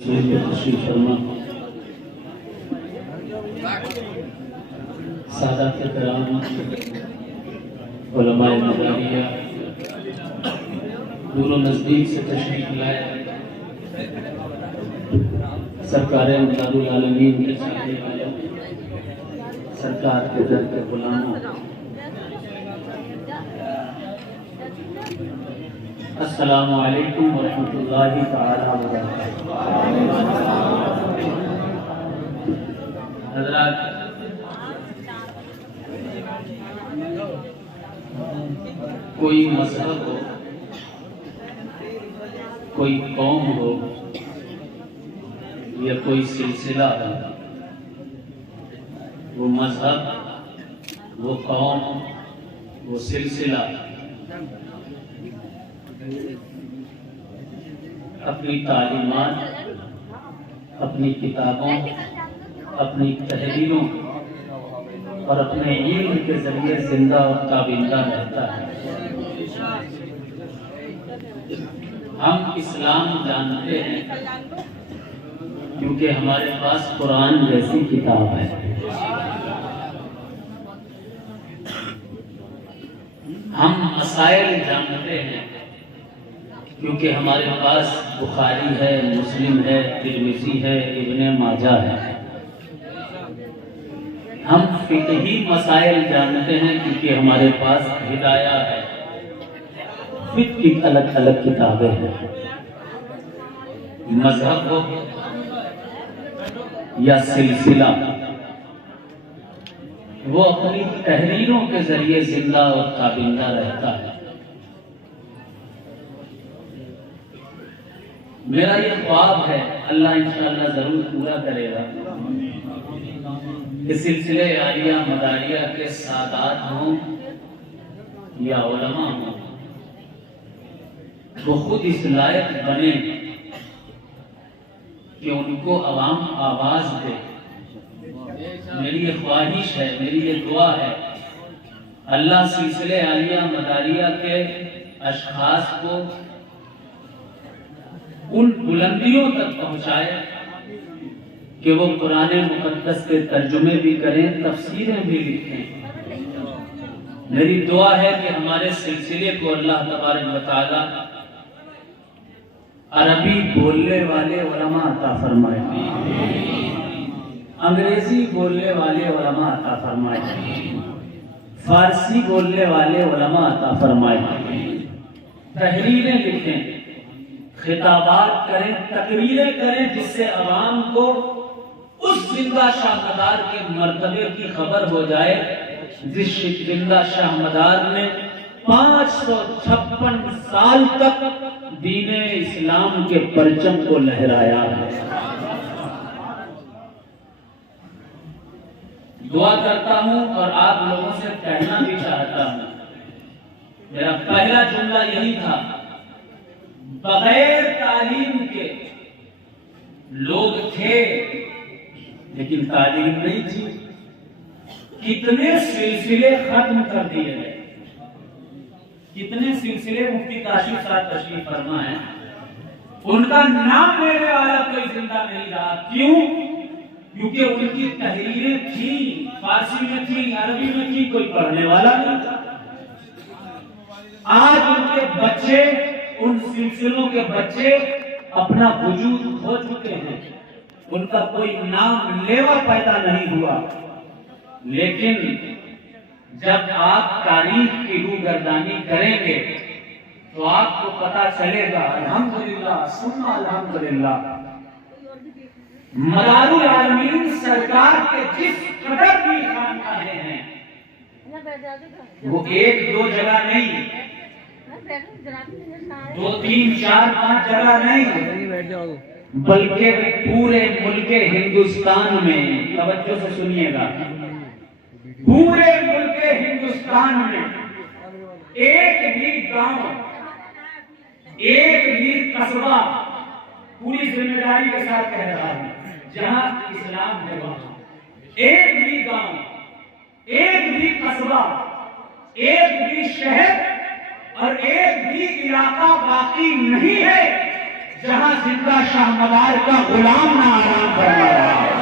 तशरीफ फरमा सादात किराम उलमाए मदानिया दूर नज़दीक से तशरीफ लाए सरकार मुरादुल आलमीन के चाहने वाले सरकार के दर के गुलामों, अस्सलामु अलैकुम वरहमतुल्लाहि तआला वबरकातुहू। हज़रात, कोई मज़हब हो, कोई कौम हो या कोई सिलसिला हो, वो मज़हब, वो कौम, वो सिलसिला अपनी तालीमात, अपनी किताबों, अपनी तहरीरों और अपने इल्म के जरिए जिंदा और ताबिंदा रहता है। हम इस्लाम जानते हैं क्योंकि हमारे पास कुरान जैसी किताब है। हम मसाइल जानते हैं क्योंकि हमारे पास बुखारी है, मुस्लिम है, तिरमिज़ी है, इब्ने माजा है। हम फिक़ही मसाइल जानते हैं क्योंकि हमारे पास हिदाया है। फिक़ह की अलग अलग किताबें हैं। मज़हब हो या सिलसिला, वो अपनी तहरीरों के जरिए जिंदा और ताबिंदा रहता है। मेरा ये ख्वाब है, अल्लाह इंशाअल्लाह जरूर पूरा करेगा, कि सिलसिले आलिया मदारिया के सादात हों या उलमा हों, वो खुद इस लायक बने कि उनको अवाम आवाज दे। मेरी ये ख्वाहिश है, मेरी ये दुआ है, अल्लाह सिलसिले आलिया मदारिया के अशखास को उन बुलंदियों तक पहुंचाए कि वो कुरान मुक़द्दस के तर्जुमे भी करें, तफसीरें भी लिखें। मेरी दुआ है कि हमारे सिलसिले को अल्लाह तबारक व तआला अरबी बोलने वाले उलमा अता फरमाए, अंग्रेजी बोलने वाले उलमा अता फरमाए, फारसी बोलने वाले उलमा अता फरमाए, तहरीरें लिखें, खिताबात करें, तकरीरें करें, जिससे अवाम को उस जिंदा शाहमदार के मर्तबे की खबर हो जाए जिस जिंदा शाहमदार ने 556 साल तक दीने इस्लाम के परचम को लहराया है। दुआ करता हूं और आप लोगों से कहना भी चाहता हूं, मेरा पहला जुमला यही था, बगैर तालीम के लोग थे लेकिन तालीम नहीं थी। कितने सिलसिले खत्म कर दिए गए, कितने सिलसिले मुफ्ती काशिफ साहब तशरीफ फरमा है, उनका नाम लेने वाला कोई जिंदा नहीं रहा। क्यों? क्योंकि उनकी तहरीरें थी, फारसी में थी, अरबी में थी, कोई पढ़ने वाला नहीं था। आज उनके बच्चे, उन सिलसिलों के बच्चे अपना वजूद खो चुके हैं, उनका कोई नाम लेवा पैदा नहीं हुआ। लेकिन जब आप तारीख की रूगर्दानी करेंगे तो आपको पता चलेगा, अल्हम्दुलिल्लाह सुम्मा अल्हम्दुलिल्लाह, मदारुल आलमीन सरकार के जिस कदर भी खानकाहें हैं, वो एक दो जगह नहीं, 2 3 4 5 जगह नहीं, बल्कि पूरे मुल्के हिंदुस्तान में, तवज्जो से सुनिएगा, पूरे मुल्के हिंदुस्तान में एक भी गांव, एक भी कस्बा, पूरी जिम्मेदारी के साथ कह रहा हूं, जहां इस्लाम है वहां एक भी गांव, एक भी कस्बा, एक भी शहर और एक भी इलाका बाकी नहीं है जहां जिंदा शाह मदार का गुलाम ना आराम फरमा रहा है।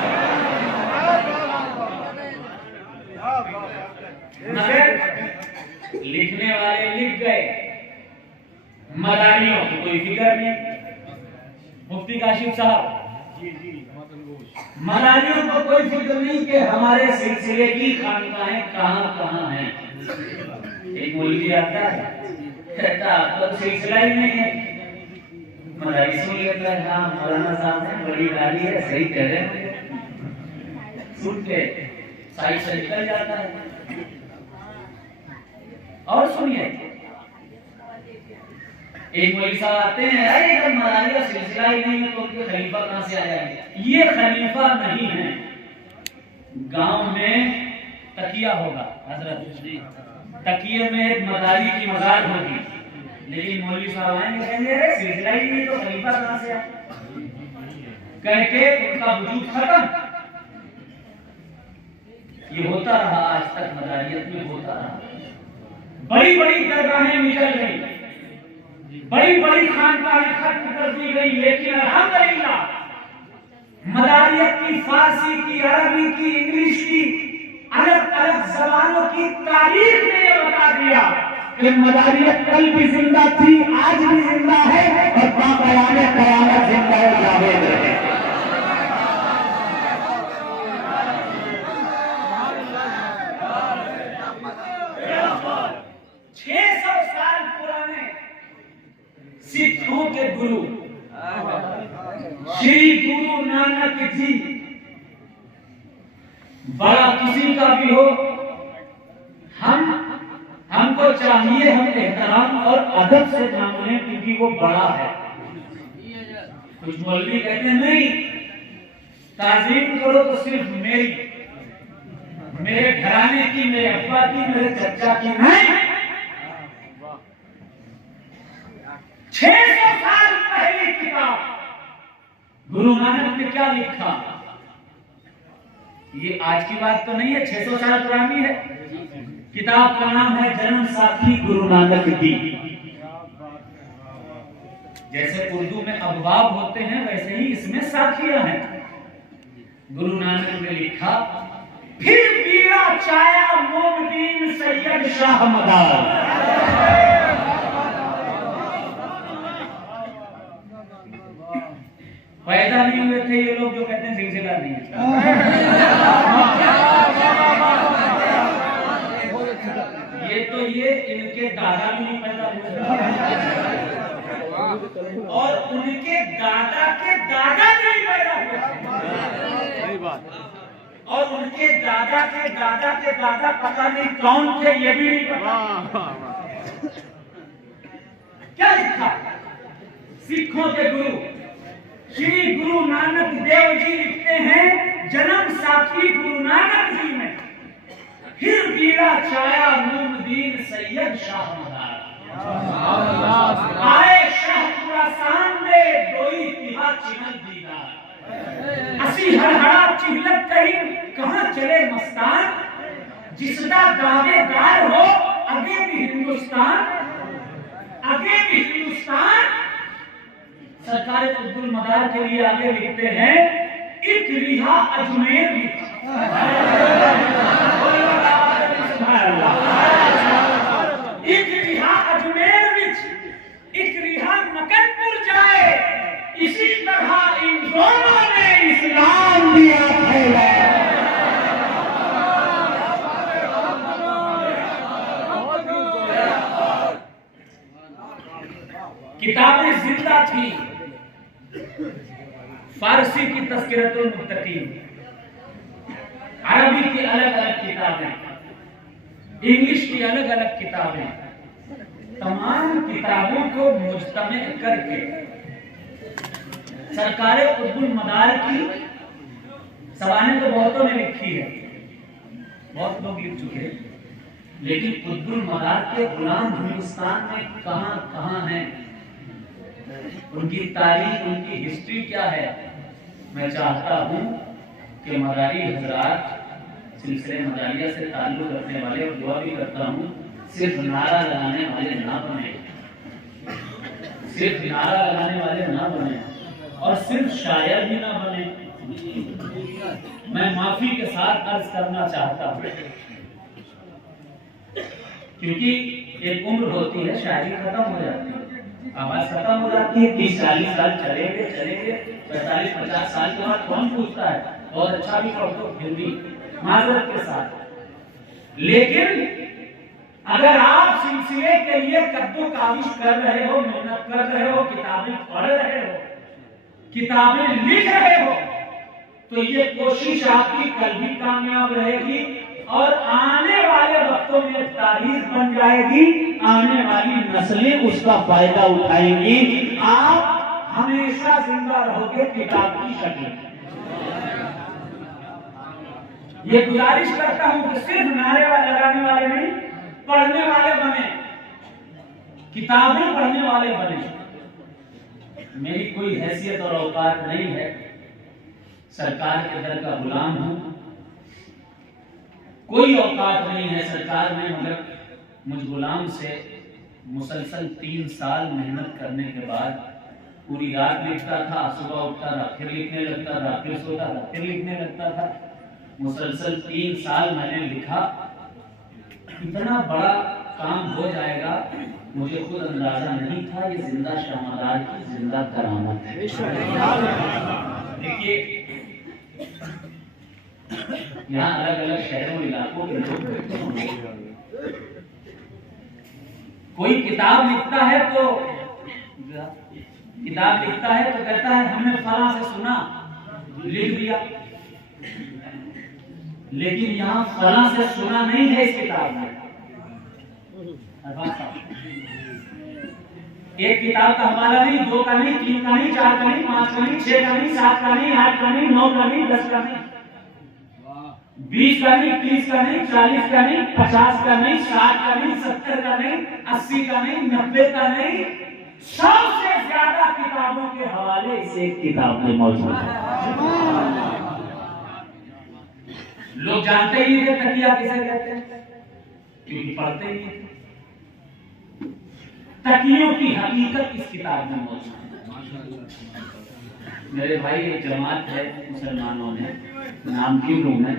मगर लिखने वाले लिख गए, मदारियों की कोई फिक्र नहीं। मुफ्ती काशिफ साहब, मदारियों को कोई फिक्र नहीं कि हमारे सिलसिले की खानकाहें कहां कहां हैं। एक मौलवी आता है, कहता आपका तो सिलसिला ही नहीं है। मदारी सुन लेता है, हाँ मौलाना साहब ने बड़ी गाली है, सही कह रहे हैं, सुन के साइड से निकल जाता है। और सुनिए, एक मौलवी साहब आते हैं, अरे जब मदारी का सिलसिला ही नहीं है तो उनके खलीफा कहां से आ जाएंगे? ये खलीफा नहीं है। गांव में तकिया होगा हजरत, तकिए में एक मदारी की मजार होगी, लेकिन मौलवी साहब आएंगे कहेंगे अरे सिलसिला ही नहीं तो खलीफा कहां से आया? कह के उनका वजूद खत्म। ये होता रहा, आज तक मदारियत में होता रहा। बड़ी बड़ी दरगाहें निकल गई, बड़ी बड़ी खानकाहें खत्म कर दी गई, लेकिन अल्हम्दुलिल्लाह मदारियत की, फारसी की, अरबी की, इंग्लिश की, अलग अलग जबानों की तारीख ने यह बता दिया कि मदारियत कल भी जिंदा थी, आज भी जिंदा है और बाक़यामे क़यामत जिंदा और जावेद रहे। 600 साल पुराने सिखों के गुरु श्री गुरु नानक जी, बड़ा किसी का भी हो, हमको चाहिए हम एहतराम और अदब से जान लें, क्योंकि वो बड़ा है। कुछ मौलवी कहते हैं नहीं, ताजीम करो तो सिर्फ मेरे घराने की, मेरे अब्बा की, मेरे चचा की नहीं। 600 साल पहले किताब गुरु नानक ने क्या लिखा? ये आज की बात तो नहीं है, 600 साल पुरानी है। किताब का नाम है जन्म साखी गुरु नानक दी। जैसे उर्दू में अबवाब होते हैं, वैसे ही इसमें साखियां हैं। गुरु नानक ने लिखा, फिर बीड़ा चाया मोमदीन सैयद शाह मदार। पैदा नहीं हुए थे ये लोग जो कहते हैं सिलसिला नहीं है। ये इनके दादा भी नहीं पैदा हुए और उनके दादा के दादा भी नहीं पैदा हुए, और उनके दादा के दादा के दादा पता नहीं कौन थे, ये भी नहीं पता। क्या लिखा? सिखों के गुरु श्री गुरु नानक देव जी लिखते हैं, जन्म साखी गुरु नानक जी में, फिर बीड़ा चाया मोमदीन सैयद शाह मदार। आए शाह पूरा सामने दोई तिहा चिन्ह दीदार। असी हरहरा चिहलत कहीं कहां चले मस्तान, जिसदा दावेदार हो अगे भी हिंदुस्तान, अगे भी हिंदुस्तान। सरकार कुतुबुल मदार के लिए आगे लिखते हैं, एक रिहा अजमेर विच, एक रिहा अजमेर विच, एक रिहा मकनपुर जाए, इसी तरह इन दोनों ने इस्लाम दिया फैला। किताबें जिंदा थी। फारसी की तज़किरतुल मुत्तकीन, अरबी की अलग अलग किताबें, इंग्लिश की अलग अलग किताबें, तमाम किताबों को मुज्तमे करके सरकारे कुतुबुल मदार की सवानें तो बहुतों ने लिखी है, बहुत लोग लिख चुके, लेकिन कुतुबुल मदार के गुलाम हिंदुस्तान में कहां कहां हैं, उनकी तारीख, उनकी हिस्ट्री क्या है। मैं चाहता हूं कि मदारी हजरात, सिलसिले मदारिया से ताल्लुक रखने वाले, और दुआ भी करता हूं सिर्फ नारा लगाने वाले ना बने, सिर्फ नारा लगाने वाले ना बने और सिर्फ शायर भी ना बने। मैं माफी के साथ अर्ज करना चाहता हूँ, क्योंकि एक उम्र होती है, शायरी खत्म हो जाती है, आवाज खत्म हो जाती है। 30-40 साल चलेंगे 45-50 साल के बाद कौन पूछता है बहुत अच्छा भी पढ़ो हिंदी, माजरत के साथ। लेकिन अगर आप सिलसिले के लिए कद्दू काविश कर रहे हो, मेहनत कर रहे हो, किताबें पढ़ रहे हो, किताबें लिख रहे हो, तो ये कोशिश आपकी कल भी कामयाब रहेगी और आने वाले वक्तों में तारीख बन जाएगी, आने वाली नस्लें उसका फायदा उठाएंगी। आप हमेशा जिंदा रहोगे किताब की शक्ल। ये गुजारिश करता हूं कि सिर्फ नारे लगाने वाले नहीं, पढ़ने वाले बने, किताबें पढ़ने वाले बने। मेरी कोई हैसियत और औकात नहीं है, सरकार के दर का गुलाम हूं, कोई औकात नहीं है सरकार में, मगर मुझ गुलाम से मुसलसल 3 साल मेहनत करने के बाद पूरी रात लिखता था, सुबह उठता था, फिर लिखने लगता था, फिर सोता था, फिर लिखने लगता था। मुसलसल 3 साल मैंने लिखा। इतना बड़ा काम हो जाएगा मुझे खुद अंदाजा नहीं था। ये जिंदा शाहमदार की जिंदा करामत है। देखिए, यहाँ अलग अलग शहरों इलाकों के लोग बैठे होंगे, कोई किताब लिखता है तो कहता है हमने फलां से सुना, लिख दिया। लेकिन यहाँ फलां से सुना नहीं है इस किताब में। एक किताब का हवाला नहीं, 2 का नहीं, 3 का नहीं, 4 का नहीं, 5 का नहीं, 6 का नहीं, 7 का नहीं, 8 का नहीं, 9 का नहीं, 10 का नहीं, 20 का नहीं, 30 का नहीं, 40 का नहीं, 50 का नहीं, 60 का नहीं, 70 का नहीं, 80 का नहीं, 90 का नहीं, 100 से ज्यादा किताबों के हवाले इस एक किताब में मौजूद है। लोग जानते ही थे तकिया किसे कहते हैं, क्योंकि पढ़ते ही थे। तकियों की हकीकत इस किताब में मौजूद है। मेरे भाई एक जमात है मुसलमानों में, नाम की रूम में,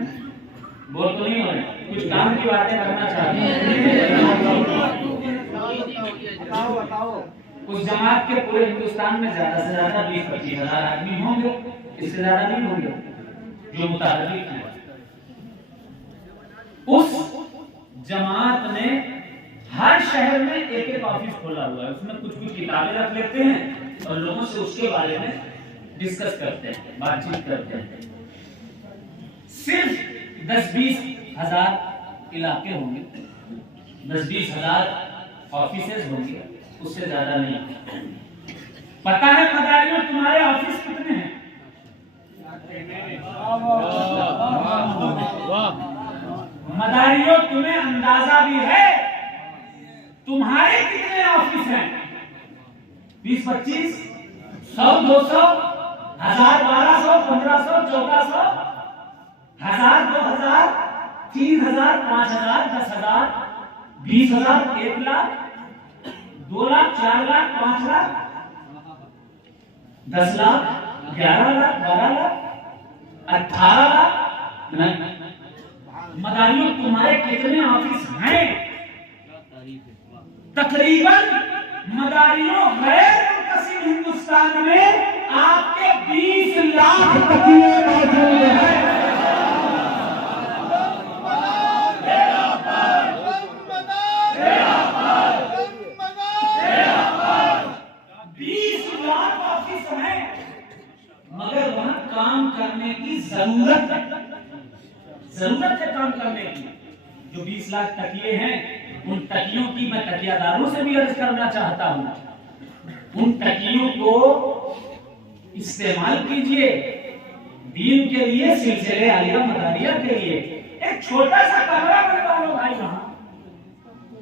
बोल तो नहीं हो रहे, कुछ काम की बातें करना चाहते हैं। उस जमात के पूरे हिंदुस्तान में ज्यादा से ज्यादा 20-25 हजार आदमी होंगे, इससे ज्यादा नहीं होंगे जो मुताबिक हैं। उस जमात ने हर शहर में एक ऑफिस खोला हुआ है, उसमें कुछ किताबें रख लेते हैं और लोगों से उसके बारे में डिस्कस करते हैं, बातचीत करते हैं। सिर्फ 10-20 हजार इलाके होंगे, 10-20 हजार ऑफिसेज होंगे, उससे ज्यादा नहीं। पता है मदारियों तुम्हारे ऑफिस कितने हैं? मदारियों तुम्हें अंदाजा भी है तुम्हारे कितने ऑफिस हैं? 20-25, 100, 200, 1000, 1200, 1500, 1400, 1000, 2000, 3000, 5000, 10000, 20000, 1 लाख, 2 लाख, 4 लाख, 5 लाख, 10 लाख, 11 लाख, 12 लाख, 18 लाख। मदारियों तुम्हारे कितने ऑफिस हैं? तकरीबन मदारियों गैर मुंतसिब हिंदुस्तान में आपके 20 लाख तकिए मौजूद हैं। 20 लाख ऑफिस हैं, मगर वहां काम करने की जरूरत है काम करने की। जो 20 लाख तकिए हैं, उन तकियों की मैं तकियादारों से भी अर्ज करना चाहता हूं, उन तकियों को इस्तेमाल कीजिए दीन के लिए, सिलसिले आलिया मदारिया के लिए। एक छोटा सा कमरा बनवा लो भाई, वहां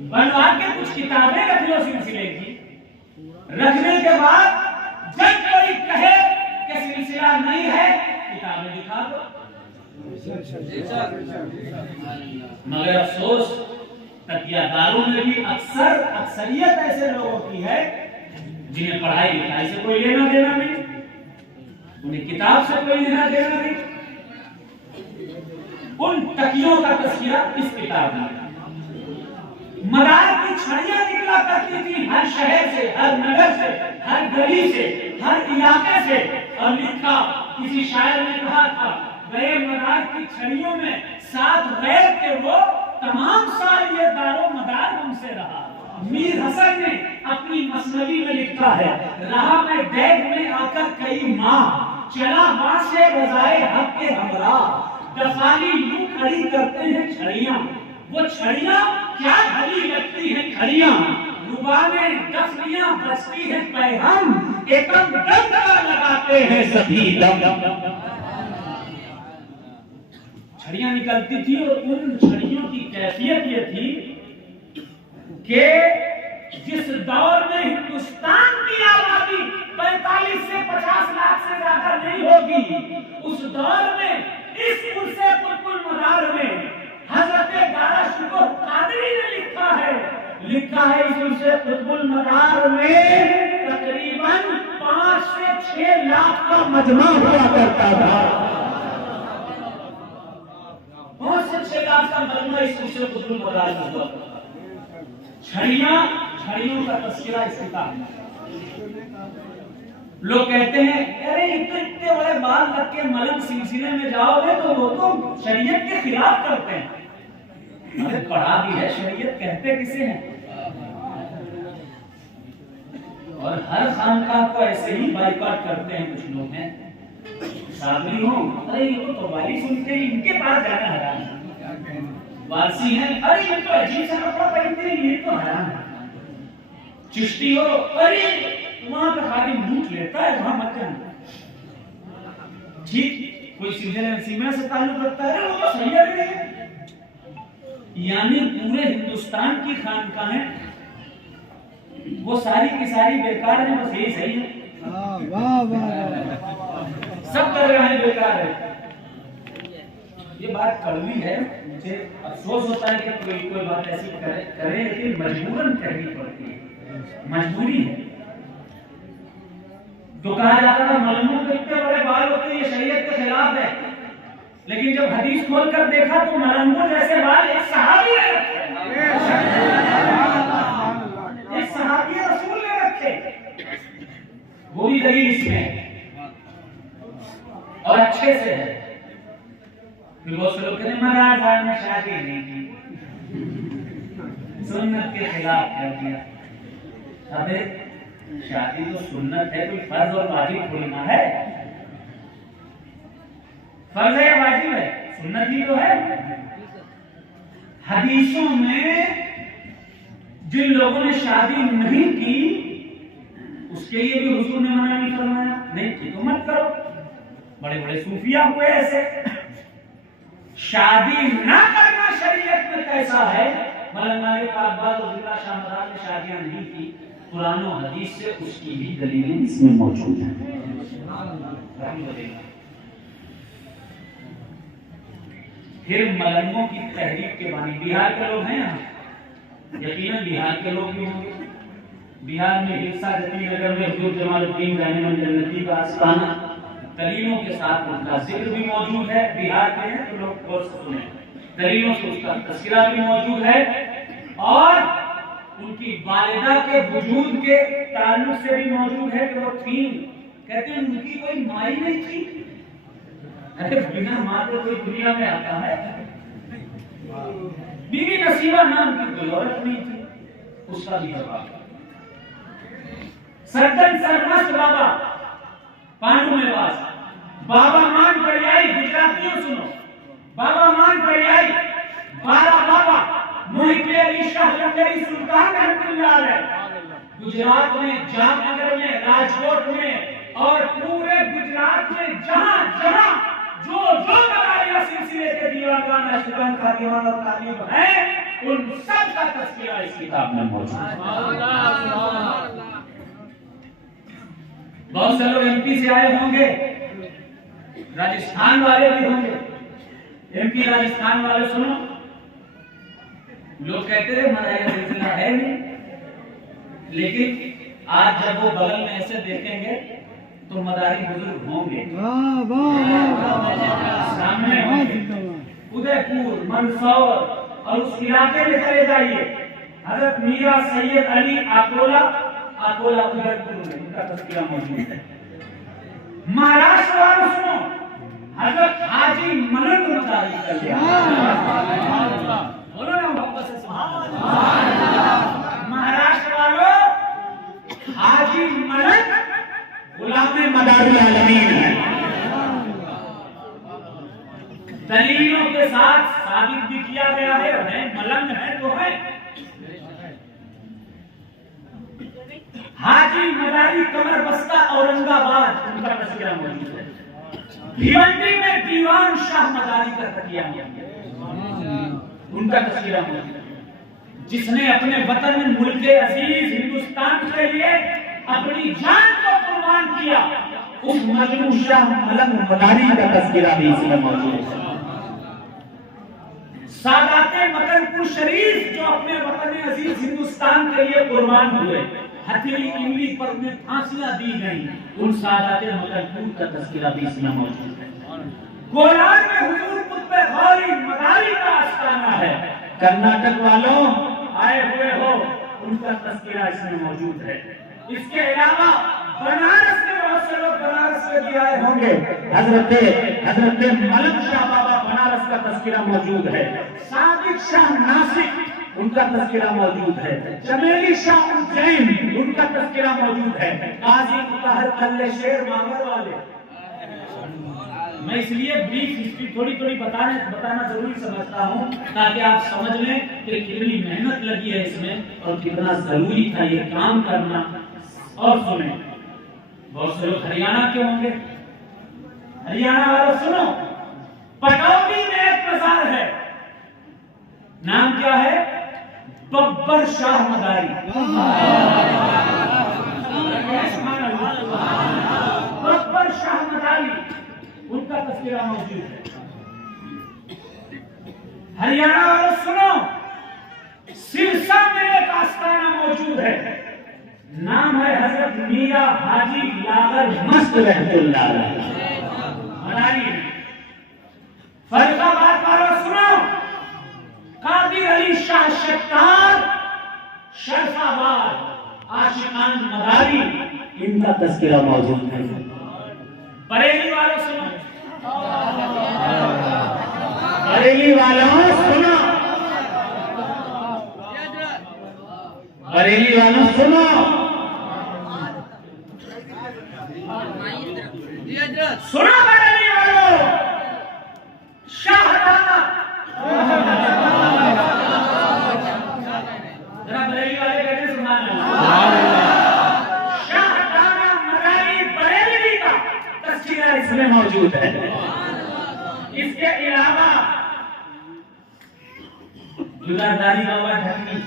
बनवा के कुछ किताबें रख लो सिलसिले की। रखने के बाद जब कोई कहे कि सिलसिला नहीं है, किताबें दिखा दो। मगर अफसोस तकियादारों में भी अक्सरियत ऐसे लोगों की है जिन्हें पढ़ाई लिखाई से कोई लेना देना नहीं, उन्हें किताब से कोई लेना देना नहीं। उन तकियों का तस्करा इस किताब में। मदार की छड़ियां निकला करती थी हर शहर से, हर नगर से, हर गली से, हर इलाके से। और लिखा, किसी शायर ने कहा था, गए मदार की छड़ियों में साथ गैर के वो, तमाम साल ये दारो मदार हमसे रहा। मीर हसन ने अपनी मसनवी में लिखा है, राह में बैग में आकर कई माह, चला बासे बजाए हक के हमरा, दफाली यूं खड़ी करते हैं छड़ियां, वो छड़ियां क्या घड़ी लगती है खड़ियां, रुबाने दफनियां बजती है पैगम, एकम दम लगाते हैं सभी दम। छड़ियां निकलती थी और उन छड़ियों की कैफियत ये थी कि जिस दौर में हिंदुस्तान की आबादी 45 से 50 लाख से ज्यादा नहीं होगी, उस दौर में इस उर्से कुल मदार में हजरत दारा शुकोर कादरी ने लिखा है इस उर्से कुल मदार में तकरीबन 5 से 6 लाख का मजमा हुआ करता था। 5 से 6 लाख का मजमा इस उर्से कुल मदार में हुआ। छड़ियों का तस्करा इस किताब में। लोग कहते हैं अरे इतने बड़े बाल रख के मलंग सिलसिले में जाओगे तो वो तो शरीयत के खिलाफ करते हैं। अरे पढ़ा भी है, शरीयत कहते किसे हैं। और हर खानकाह को ऐसे ही बाइकआउट करते हैं कुछ लोग हैं। शादी हो, अरे ये तो कव्वाली सुनते हैं, इनके पास जाना हराम है। वारसी है, अरे ये तो अजीब सा कपड़ा पहनते हैं, ये तो हराम है। चिश्ती हो, अरे वहां का खाली लूट लेता है, वहां मत जाना। ठीक, कोई सीमा से ताल्लुक रखता है, वो तो सही है। यानी पूरे हिंदुस्तान की खानकाहें वो सारी की सारी बेकार है, बस यही सही है। वाह वाह, सब दरगाहें बेकार है। ये बात कड़वी है, मुझे अफसोस होता है कि कोई बात ऐसी करे लेकिन मजबूरन करनी पड़ती है, मजबूरी है। तो कहा जाता था मलंगों के इतने बड़े बाल होते हैं, ये शरीयत के खिलाफ है। लेकिन जब हदीस खोल कर देखा तो मलंगों जैसे बाल एक सहाबी ने रखे, एक सहाबी रसूल ने रखे। वो भी दलील इसमें और अच्छे से है। फिर बहुत से लोग कहते हैं मदार में शादी नहीं की, सुन्नत के खिलाफ कर दिया। अबे शादी तो सुन्नत है, कोई फर्ज और वाजिब थोड़ी ना है। फर्ज है या वाजिब है? सुन्नत ही तो है। हदीसों में जिन लोगों ने शादी नहीं की उसके लिए भी हुजूर ने मना नहीं फरमाया, नहीं की तो मत करो। बड़े बड़े सूफिया हुए ऐसे। शादी ना करना शरीयत में कैसा है? मौलाना अब्बास और जिला शाहमदान ने शादियां नहीं की, कुरान और हदीस से उसकी भी दलीलें इसमें मौजूद हैं। फिर मलंगों की तहरीक के बानी बिहार के लोग हैं यहाँ, यकीनन बिहार के लोग भी होंगे। बिहार में हिलसा जती नगर में हजूर जमालुद्दीन जन्नती का आस्थाना दलीलों के साथ उनका जिक्र भी मौजूद है। बिहार के हैं तो लोग गौर से सुने, दलीलों से उसका तस्करा भी मौजूद है और उनकी वालिदा के वजूद के ताल्लुक से भी मौजूद है कि वो थी। कहते हैं उनकी कोई माई नहीं थी। अरे बिना मां के कोई दुनिया में आता है? बीवी नसीबा नाम की कोई औरत नहीं थी, उसका भी जवाब। सज्जन सरमस्त बाबा पांडु में वास, बाबा मान पर्यायी, गुजरातियों सुनो, बाबा मान पर्यायी, बारा बाबा मोहित अली शाह लंगरी सुल्तान रहमतुल्लाह अलैह गुजरात में, जामनगर में, राजकोट में और पूरे गुजरात में जहां जहां जो मदारिया सिलसिले के दीवान अशकान खातिमान और तालीब हैं, उन सब का तस्करा इस किताब में मौजूद है। बहुत से लोग एमपी से आए होंगे, राजस्थान वाले भी होंगे। एमपी राजस्थान वाले सुनो, लोग कहते थे मदारिया सिलसिला है नहीं, लेकिन आज जब वो बगल में ऐसे देखेंगे तो मदारी बुजुर्ग होंगे, सामने होंगे। उदयपुर, मंदसौर और उस इलाके में चले जाइए, हजरत मीरा सैयद अली आकोला उदयपुर में उनका तस्करा मौजूद है। महाराष्ट्र वालों सुनो, हजरत हाजी मलंग मदारी कर दिया, बोलो ना मोहब्बत से सुभान अल्लाह। महाराष्ट्र वालों, हाजी मलंग गुलाम मदारी आलमीन है। दलीलों के साथ साबित भी किया गया है मलंग है तो है। हाजी मदारी कमर बस्ता औरंगाबाद उनका तस्करा मौजूद है। भिवंडी में दीवान शाह मदारी का तकिया उनका तस्करा मौजूद है, जिसने अपने वतन मुल्के अजीज हिंदुस्तान के लिए अपनी जान को कुर्बान किया। उस मजनू शाह मलंग मदारी का तस्करा भी इसमें मौजूद है। सादाते मकनपुर शरीफ जो अपने वतन अजीज हिंदुस्तान के लिए कुर्बान हुए, हथेली इमली पर उन्हें फांसियां दी गई, उन सादाते मकनपुर का तस्करा भी इसमें मौजूद है। कोलार में हुजूर कुतुब गौरी मदारी का आस्थाना है। कर्नाटक वालों आए हुए हो, उनका तस्करा इसमें मौजूद है। इसके अलावा बनारस के बहुत से लोग बनारस से भी आए होंगे, हजरत मलक शाह बाबा बनारस का तस्करा मौजूद है। सादिक शाह नासिक उनका तस्करा मौजूद है। चमेली शाह उज्जैन उनका तस्करा मौजूद है। काजी मुताहर कल्ले शेर मांगर वाले। मैं इसलिए ब्रीफ हिस्ट्री थोड़ी बताना जरूरी समझता हूँ ताकि आप समझ लें कि कितनी मेहनत लगी है इसमें और कितना जरूरी था ये काम करना। और सुने, बहुत से लोग हरियाणा के होंगे, हरियाणा वालों सुनो, पटौदी में एक मजार है, नाम क्या है? बब्बर शाह मदारी। बब्बर शाह मदारी उनका तस्करा मौजूद है। हरियाणा वालों सुनो, सिरसा में एक आस्थाना मौजूद है, नाम है हजरत मीरा हाजी लागर मस्त रहमतुल्लाह मदारी। फरीदाबाद वालों सुनो, कादिर अली शाह शक्तार शरफाबाद आशिकान मदारी इनका तस्करा मौजूद है। बरेली वालों सुनो, बरेली वालों सुनो, बरेली वालों सुनो, सुनो बरेली वालों, शाहदाना जरा बरेली वाले कहते सुभान अल्लाह। शाहदाना मदारी बरेली का तस्करा इसमें मौजूद है। इसके अलावा जुगारदारी बाबा ढक्की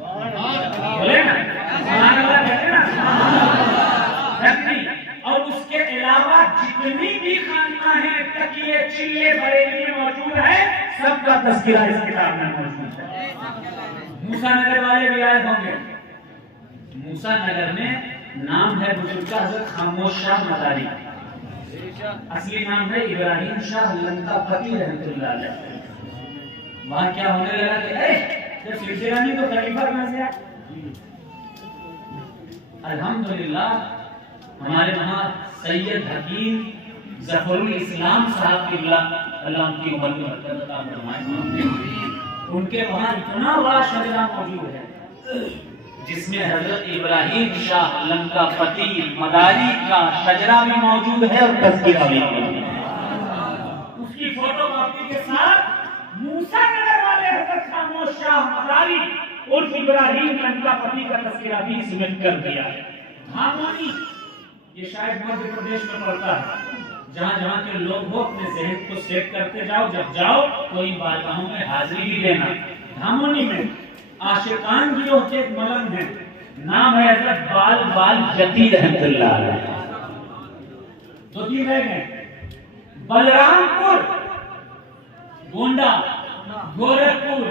बोले ना, ढक्की, और उसके अलावा जितनी भी खाना है, तकिए चिल्ले बरेली में मौजूद है, सबका तस्करा इस किताब में मौजूद है। मूसा नगर वाले भी आए होंगे। मूसा नगर में नाम है बुजुर्ग का हजरत खामोश शाह मदारी, असली नाम है इब्राहिम शाह लंकापति रहमतुल्लाह अलैह। वहां क्या होने लगा कि जब सिलसिला नहीं तो खलीफा कहां से आया? अल्हम्दुलिल्लाह हमारे वहां सैयद हकीम जफरुल इस्लाम साहब की अल्लाह उनकी उम्र में बरकत अता फरमाए, उनके वहां इतना बड़ा शजरा मौजूद है जिसमें हजरत इब्राहिम शाह लंकापति मदारी का शजरा भी मौजूद है और तस्वीर भी मौजूद है। उसकी फोटोकॉपी के साथ मूसा नगर वाले हजरत खामोश शाह मदारी और इब्राहिम लंकापति का तस्वीर भी इसमें कर दिया है। धामोनी ये शायद मध्य प्रदेश में पड़ता है। जहाँ जहाँ के लोग हो अपने जहन को सेट करते जाओ, जब जाओ तो इन बारगाहों में हाजिरी भी देना। धामोनी में आशिकान गिरोह के एक मलंग है, नाम है हजरत बाल जती रहमतुल्लाह अलैह। दो तीन रह गए, बलरामपुर, गोंडा, गोरखपुर,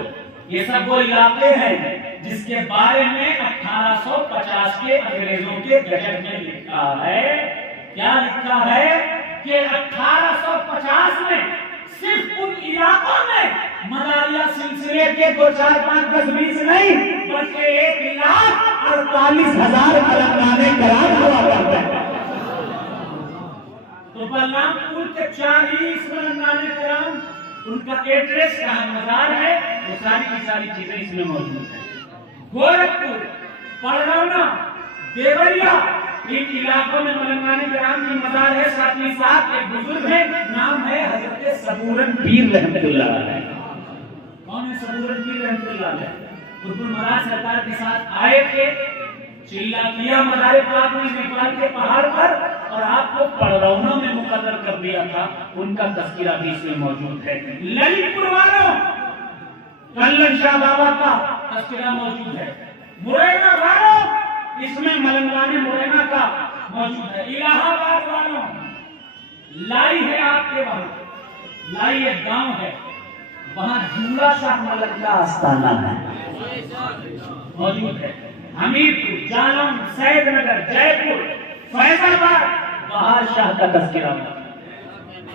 ये सब वो इलाके हैं जिसके बारे में 1850 के अंग्रेजों के गजट में लिखा है। क्या लिखा है कि 1850 में सिर्फ उन इलाकों में मलारिया सिलसिले के 2, 4, 5, 10, 20 नहीं बल्कि 1,48,000 मलंगाने करार हुआ करते हैं। तो बलरामपुर के 40 मलंगाने करार, उनका एड्रेस कहाँ मजार है, वो सारी की सारी चीजें इसमें मौजूद है। गोरखपुर, पड़रौना, देवरिया, इन इलाकों में मलंगाने कराम की मजार है। साथ ही साथ एक बुजुर्ग है, नाम है हजरत सबूरन पीर रहमतुल्लाह अलैह। कौन है सबूरन पीर रहमतुल्लाह अलैह? कुतुब मराज सरकार के साथ आए थे, चिल्ला किया मज़ार पाक में नेपाल के पहाड़ पर, और आपको पड़रौना में मुकर्रर कर दिया था। उनका तस्करा भी इसमें मौजूद है। ललितपुर वालों, कल्लन शाह बाबा का तस्करा मौजूद है। मुरैना वालों, इसमें मलंगाने मुरैना का मौजूद है। इलाहाबाद वालों, लाई है आपके वहां, लाई एक गांव है, वहां झूला शाह मलंग का आस्थाना है, मौजूद है। हमीरपुर, जालौन, सैदनगर, जयपुर, फैजाबाद, बहार शाह का तस्करा,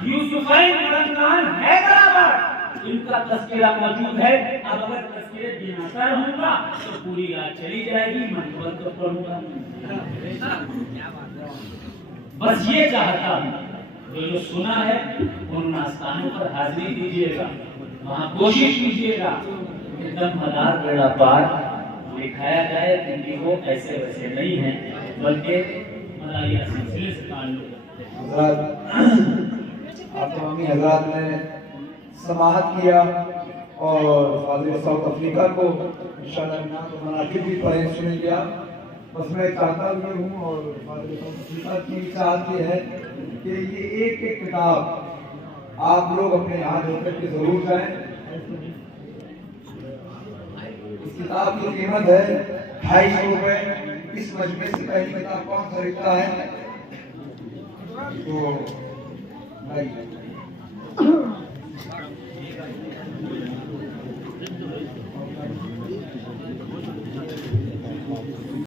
यूसुफैन, मलंगान, हैदराबाद, इनका तस्करा मौजूद है। अब अगर तस्करे गिनाता रहूंगा तो पूरी रात चली जाएगी, मन बंद तो करूंगा। बस ये चाहता हूं, जो सुना है उन आस्थानों पर हाजिरी दीजिएगा, वहां कोशिश कीजिएगा एकदम मदार बेड़ा पार दिखाया जाए, क्योंकि वो ऐसे वैसे नहीं है, बल्कि मलारिया सिलसिले से ताल्लुक है। आप तमामी हजरात ने समाअत किया और फाजिल साउथ अफ्रीका को इंशाअल्लाह तो मनाकिब भी पढ़े सुन लिया। बस मैं चाहता भी हूँ और फाजिल साउथ अफ्रीका की चाहत ये है कि ये एक एक किताब आप लोग अपने यहाँ लेकर के जरूर जाएं। इस किताब की कीमत है 250 रुपये। इस मजमे से पहली किताब कौन खरीदता है? तो भाई